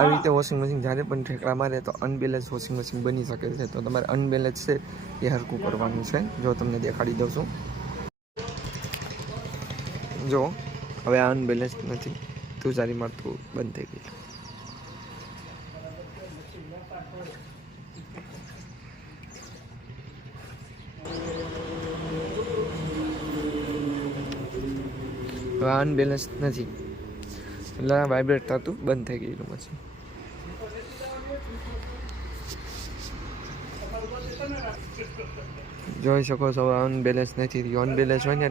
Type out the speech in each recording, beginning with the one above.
આવી રીતે washing machine જ્યારે પણ ઠેકડા મારે તો અનબેલેન્સ વોશિંગ મશીન બની શકે છે. તો તમારે અનબેલેન્સ છે એ હરખું કરવાનું છે. જો તમને દેખાડી દઉં છું, જો હવે આ અનબેલેન્સ નથી, તુજારી મારતું બંધ થઈ ગયું. હવે અનબેલેન્સ નથી એટલે વાઇબ્રેટ થતું બંધ થઈ ગયેલું મશીન. જોઈ શકો છો અનબેલેન્સ નથી થયું. અનબેલેન્સ હોય ને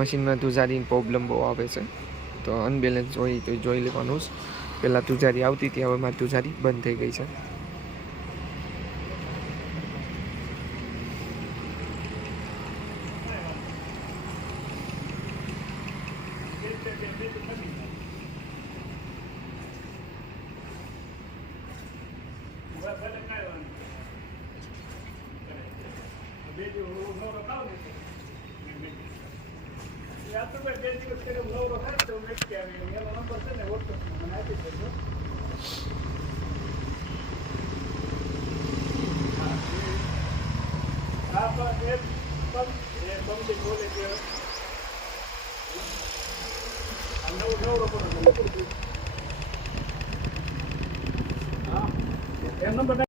મશીનમાં તુજારીની પ્રોબ્લેમ બહુ આવે છે. તો અનબેલેન્સ હોય તો જોઈ લેવાનું. પહેલાં તુજારી આવતી હતી, હવે મારી તુજારી બંધ થઈ ગઈ છે. એમનો